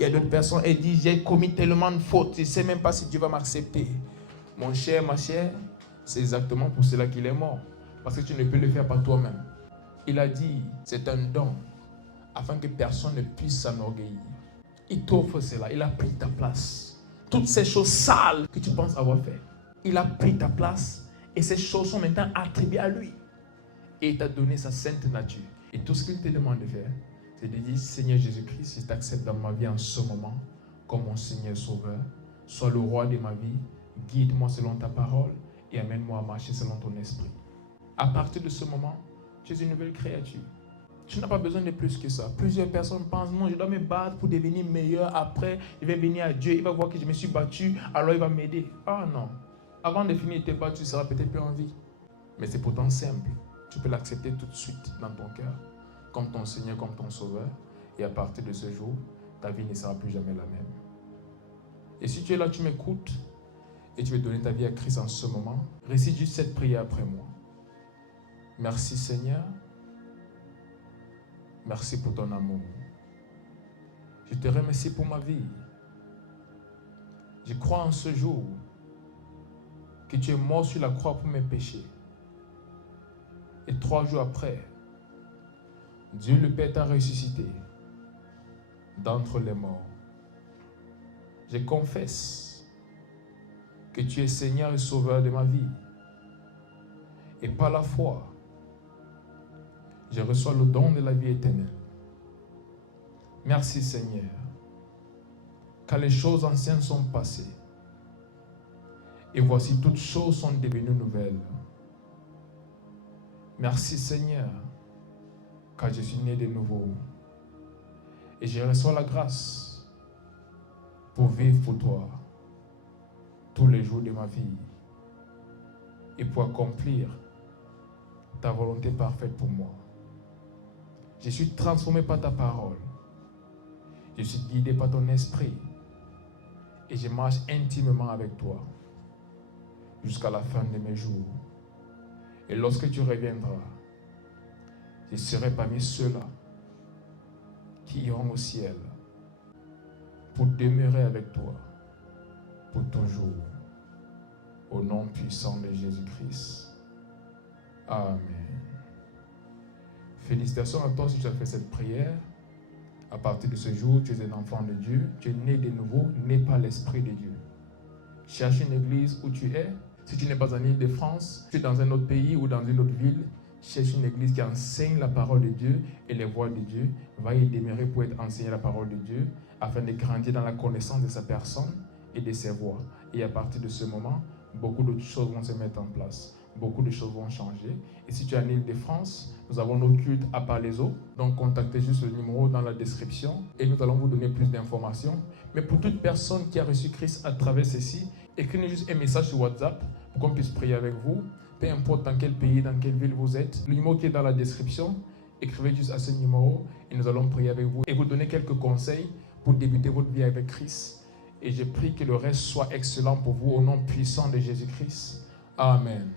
Il y a d'autres personnes, elles disent, j'ai commis tellement de fautes, je ne sais même pas si Dieu va m'accepter. Mon cher, ma chère, c'est exactement pour cela qu'il est mort. Parce que tu ne peux le faire par toi-même. Il a dit, c'est un don, afin que personne ne puisse s'enorgueillir. Il t'offre cela, il a pris ta place. Toutes ces choses sales que tu penses avoir fait, il a pris ta place et ces choses sont maintenant attribuées à lui. Et il t'a donné sa sainte nature. Et tout ce qu'il te demande de faire, c'est de dire, Seigneur Jésus-Christ, si je t'accepte dans ma vie en ce moment, comme mon Seigneur Sauveur, sois le roi de ma vie, guide-moi selon ta parole et amène-moi à marcher selon ton esprit. À partir de ce moment, tu es une nouvelle créature. Tu n'as pas besoin de plus que ça. Plusieurs personnes pensent, non, je dois me battre pour devenir meilleur. Après, je vais venir à Dieu, il va voir que je me suis battu, alors il va m'aider. Ah non. Avant de finir tes battre, tu seras peut-être plus en vie. Mais c'est pourtant simple. Tu peux l'accepter tout de suite dans ton cœur, comme ton Seigneur, comme ton Sauveur. Et à partir de ce jour, ta vie ne sera plus jamais la même. Et si tu es là, tu m'écoutes, et tu veux donner ta vie à Christ en ce moment, récite juste cette prière après moi. Merci Seigneur. Merci pour ton amour. Je te remercie pour ma vie. Je crois en ce jour que tu es mort sur la croix pour mes péchés. Et 3 jours après, Dieu le Père t'a ressuscité d'entre les morts. Je confesse que tu es Seigneur et Sauveur de ma vie. Et par la foi, je reçois le don de la vie éternelle. Merci Seigneur, car les choses anciennes sont passées. Et voici toutes choses sont devenues nouvelles. Merci Seigneur, car je suis né de nouveau. Et je reçois la grâce pour vivre pour toi tous les jours de ma vie et pour accomplir ta volonté parfaite pour moi. Je suis transformé par ta parole. Je suis guidé par ton esprit. Et je marche intimement avec toi jusqu'à la fin de mes jours. Et lorsque tu reviendras, je serai parmi ceux-là qui iront au ciel pour demeurer avec toi pour toujours. Au nom puissant de Jésus-Christ. Amen. Félicitations à toi si tu as fait cette prière. À partir de ce jour, tu es un enfant de Dieu. Tu es né de nouveau, né par l'Esprit de Dieu. Cherche une église où tu es. Si tu n'es pas en Île-de-France, tu es dans un autre pays ou dans une autre ville, cherche une église qui enseigne la parole de Dieu et les voies de Dieu. Va y demeurer pour être enseigné la parole de Dieu afin de grandir dans la connaissance de sa personne et de ses voies. Et à partir de ce moment, beaucoup d'autres choses vont se mettre en place. Beaucoup de choses vont changer. Et si tu es en Île-de-France, nous avons nos cultes à Palaiseau. Donc, contactez juste le numéro dans la description et nous allons vous donner plus d'informations. Mais pour toute personne qui a reçu Christ à travers ceci, écrivez juste un message sur WhatsApp pour qu'on puisse prier avec vous. Peu importe dans quel pays, dans quelle ville vous êtes. Le numéro qui est dans la description, écrivez juste à ce numéro et nous allons prier avec vous et vous donner quelques conseils pour débuter votre vie avec Christ. Et je prie que le reste soit excellent pour vous au nom puissant de Jésus-Christ. Amen.